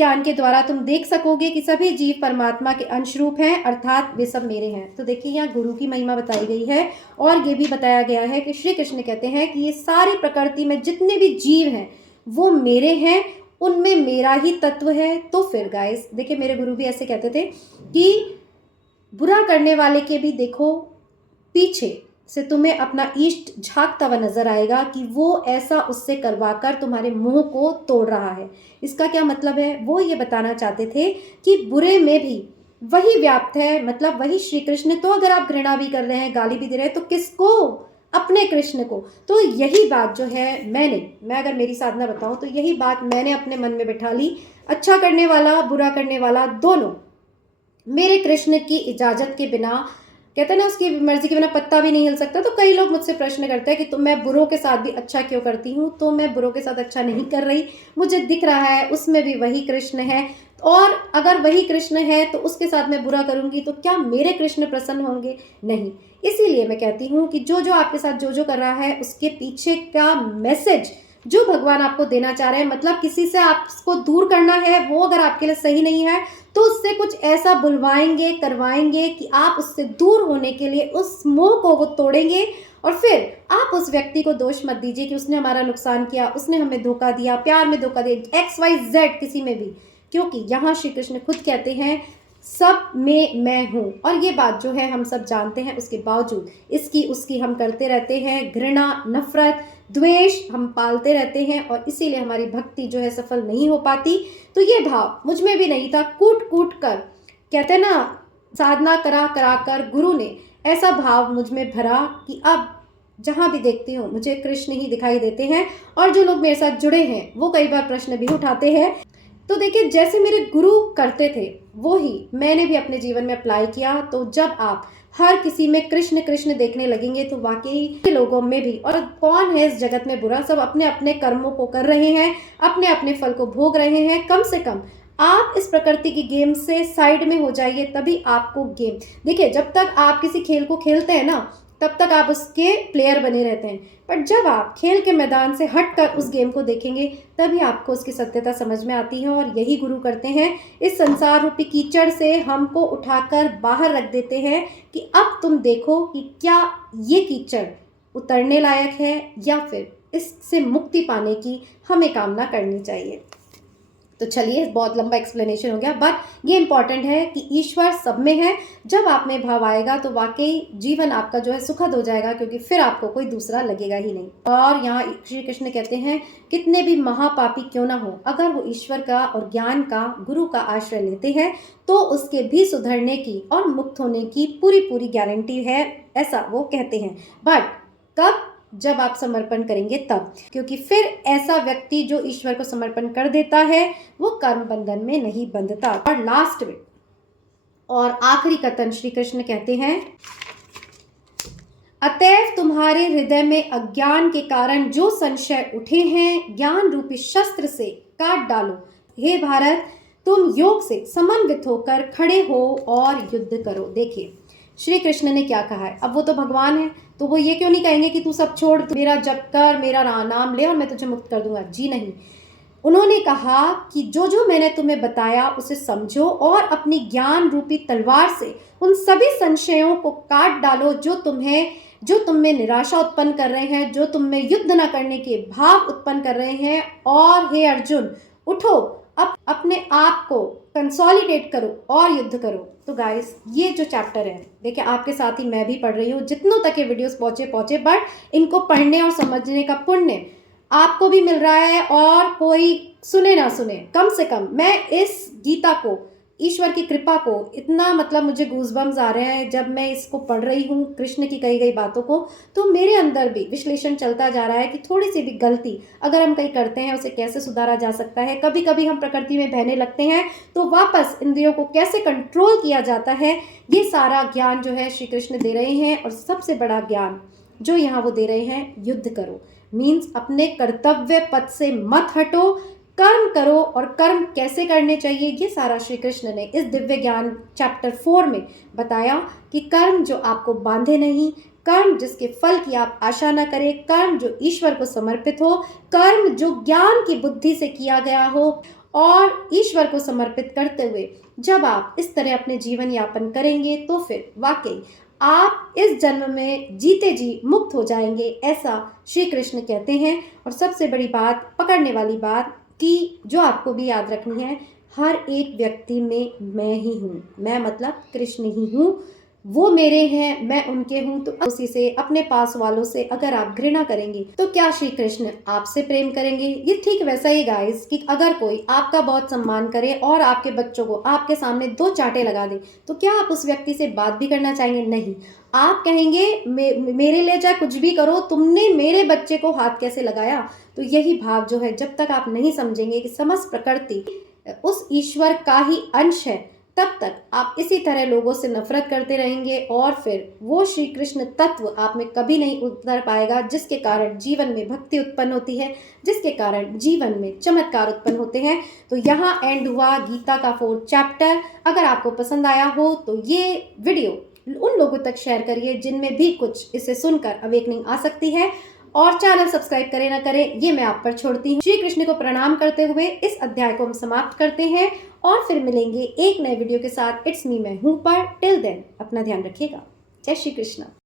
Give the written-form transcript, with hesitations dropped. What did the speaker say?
ज्ञान के द्वारा तुम देख सकोगे कि सभी जीव परमात्मा के अंशरूप हैं, अर्थात वे सब मेरे हैं। तो देखिए यहाँ गुरु की महिमा बताई गई है और ये भी बताया गया है कि श्री कृष्ण कहते हैं कि ये सारी प्रकृति में जितने भी जीव हैं वो मेरे हैं, उनमें मेरा ही तत्व है। तो फिर गाइस देखिए, मेरे गुरु भी ऐसे कहते थे कि बुरा करने वाले के भी देखो पीछे से तुम्हें अपना इष्ट झांकता हुआ नजर आएगा कि वो ऐसा उससे करवाकर तुम्हारे मुंह को तोड़ रहा है। इसका क्या मतलब है? वो ये बताना चाहते थे कि बुरे में भी वही व्याप्त है, मतलब वही श्री कृष्ण। तो अगर आप घृणा भी कर रहे हैं, गाली भी दे रहे हैं, तो किसको? अपने कृष्ण को। तो यही बात जो है मैं अगर मेरी साधना बताऊं तो यही बात मैंने अपने मन में बिठा ली। अच्छा करने वाला, बुरा करने वाला, दोनों मेरे कृष्ण की इजाजत के बिना, कहते हैं ना उसकी मर्जी के बिना पत्ता भी नहीं हिल सकता। तो कई लोग मुझसे प्रश्न करते हैं कि तो मैं बुरों के साथ भी अच्छा क्यों करती हूँ? तो मैं बुरों के साथ अच्छा नहीं कर रही, मुझे दिख रहा है उसमें भी वही कृष्ण है, और अगर वही कृष्ण है तो उसके साथ मैं बुरा करूंगी तो क्या मेरे कृष्ण प्रसन्न होंगे? नहीं। इसीलिए मैं कहती हूँ कि जो जो आपके साथ जो जो कर रहा है उसके पीछे का मैसेज जो भगवान आपको देना चाह रहे हैं, मतलब किसी से आपको दूर करना है, वो अगर आपके लिए सही नहीं है तो उससे कुछ ऐसा बुलवाएंगे, करवाएंगे कि आप उससे दूर होने के लिए उस मोह को वो तोड़ेंगे। और फिर आप उस व्यक्ति को दोष मत दीजिए कि उसने हमारा नुकसान किया, उसने हमें धोखा दिया, प्यार में धोखा दिया, XYZ किसी में भी, क्योंकि यहाँ श्री कृष्ण खुद कहते हैं सब में मैं हूँ। और ये बात जो है हम सब जानते हैं, उसके बावजूद इसकी उसकी हम करते रहते हैं, घृणा, नफरत, द्वेष हम पालते रहते हैं, और इसीलिए हमारी भक्ति जो है सफल नहीं हो पाती। तो ये भाव मुझ में भी नहीं था। कूट कूट कर, कहते हैं ना, साधना करा करा कर गुरु ने ऐसा भाव मुझ में भरा कि अब जहाँ भी देखती हूँ मुझे कृष्ण ही दिखाई देते हैं। और जो लोग मेरे साथ जुड़े हैं वो कई बार प्रश्न भी उठाते हैं। तो देखिए, जैसे मेरे गुरु करते थे वो ही मैंने भी अपने जीवन में अप्लाई किया। तो जब आप हर किसी में कृष्ण कृष्ण देखने लगेंगे तो वाकई के लोगों में भी, और कौन है इस जगत में बुरा? सब अपने अपने कर्मों को कर रहे हैं, अपने अपने फल को भोग रहे हैं। कम से कम आप इस प्रकृति की गेम से साइड में हो जाइए, तभी आपको गेम, देखिए जब तक आप किसी खेल को खेलते हैं ना तब तक आप उसके प्लेयर बने रहते हैं, पर जब आप खेल के मैदान से हटकर उस गेम को देखेंगे तभी आपको उसकी सत्यता समझ में आती है। और यही गुरु करते हैं, इस संसार रूपी कीचड़ से हमको उठाकर बाहर रख देते हैं कि अब तुम देखो कि क्या ये कीचड़ उतरने लायक है या फिर इससे मुक्ति पाने की हमें कामना करनी चाहिए। तो चलिए, बहुत लंबा एक्सप्लेनेशन हो गया, बट ये इंपॉर्टेंट है कि ईश्वर सब में है। जब आप में भाव आएगा तो वाकई जीवन आपका जो है सुखद हो जाएगा, क्योंकि फिर आपको कोई दूसरा लगेगा ही नहीं। और यहाँ श्री कृष्ण कहते हैं कितने भी महापापी क्यों ना हो, अगर वो ईश्वर का और ज्ञान का, गुरु का आश्रय लेते हैं तो उसके भी सुधरने की और मुक्त होने की पूरी पूरी गारंटी है, ऐसा वो कहते हैं। बट कब? जब आप समर्पण करेंगे तब, क्योंकि फिर ऐसा व्यक्ति जो ईश्वर को समर्पण कर देता है वो कर्म बंधन में नहीं बंधता। और लास्ट में और आखिरी कथन श्री कृष्ण कहते हैं, अतएव तुम्हारे हृदय में अज्ञान के कारण जो संशय उठे हैं ज्ञान रूपी शस्त्र से काट डालो। हे भारत, तुम योग से समन्वित होकर खड़े हो और युद्ध करो। देखिए श्री कृष्ण ने क्या कहा है। अब वो तो भगवान है, तो वो ये क्यों नहीं कहेंगे कि तू सब छोड़, मेरा जप कर, मेरा नाम ले और मैं तुझे मुक्त कर दूंगा। जी नहीं, उन्होंने कहा कि जो जो मैंने तुम्हें बताया उसे समझो और अपनी ज्ञान रूपी तलवार से उन सभी संशयों को काट डालो जो तुम में निराशा उत्पन्न कर रहे हैं, जो तुम में युद्ध न करने के भाव उत्पन्न कर रहे हैं। और हे अर्जुन, उठो, अब अपने आप को कंसोलिडेट करो और युद्ध करो। तो गाइस, ये जो चैप्टर है, देखिए आपके साथ ही मैं भी पढ़ रही हूँ, जितनों तक ये वीडियोस पहुंचे, बट इनको पढ़ने और समझने का पुण्य आपको भी मिल रहा है। और कोई सुने ना सुने, कम से कम मैं इस गीता को, ईश्वर की कृपा को, इतना मतलब मुझे गूज़बम्स आ रहे हैं जब मैं इसको पढ़ रही हूँ, कृष्ण की कही गई बातों को। तो मेरे अंदर भी विश्लेषण चलता जा रहा है कि थोड़ी सी भी गलती अगर हम कहीं करते हैं उसे कैसे सुधारा जा सकता है। कभी कभी हम प्रकृति में बहने लगते हैं तो वापस इंद्रियों को कैसे कंट्रोल किया जाता है, ये सारा ज्ञान जो है श्री कृष्ण दे रहे हैं। और सबसे बड़ा ज्ञान जो यहाँ वो दे रहे हैं, युद्ध करो, मीन्स अपने कर्तव्य पथ से मत हटो, कर्म करो। और कर्म कैसे करने चाहिए ये सारा श्री कृष्ण ने इस दिव्य ज्ञान चैप्टर 4 में बताया कि कर्म जो आपको बांधे नहीं, कर्म जिसके फल की आप आशा न करें, कर्म जो ईश्वर को समर्पित हो, कर्म जो ज्ञान की बुद्धि से किया गया हो, और ईश्वर को समर्पित करते हुए जब आप इस तरह अपने जीवन यापन करेंगे तो फिर वाकई आप इस जन्म में जीते जी मुक्त हो जाएंगे, ऐसा श्री कृष्ण कहते हैं। और सबसे बड़ी बात, पकड़ने वाली बात कि जो आपको भी याद रखनी है, हर एक व्यक्ति में मैं ही हूँ, मैं मतलब कृष्ण ही हूँ, वो मेरे हैं, मैं उनके हूँ। तो उसी से, अपने पास वालों से अगर आप घृणा करेंगे तो क्या श्री कृष्ण आपसे प्रेम करेंगे? ये ठीक वैसा ही गाइस कि अगर कोई आपका बहुत सम्मान करे और आपके बच्चों को आपके सामने 2 चांटे लगा दे, तो क्या आप उस व्यक्ति से बात भी करना चाहेंगे? नहीं। आप कहेंगे मेरे लिए चाहे कुछ भी करो, तुमने मेरे बच्चे को हाथ कैसे लगाया? तो यही भाव जो है, जब तक आप नहीं समझेंगे कि समस्त प्रकृति उस ईश्वर का ही अंश है, तब तक आप इसी तरह लोगों से नफरत करते रहेंगे और फिर वो श्री कृष्ण तत्व आप में कभी नहीं उतर पाएगा, जिसके कारण जीवन में भक्ति उत्पन्न होती है, जिसके कारण जीवन में चमत्कार उत्पन्न होते हैं। तो यहाँ एंड हुआ गीता का 4th चैप्टर। अगर आपको पसंद आया हो तो ये वीडियो उन लोगों तक शेयर करिए जिनमें भी कुछ इसे सुनकर अवेकनिंग आ सकती है, और चैनल सब्सक्राइब करें ना करें ये मैं आप पर छोड़ती हूँ। श्री कृष्ण को प्रणाम करते हुए इस अध्याय को हम समाप्त करते हैं और फिर मिलेंगे एक नए वीडियो के साथ। इट्स मी, मैं हूँ पर। टिल देन अपना ध्यान रखिएगा। जय श्री कृष्ण।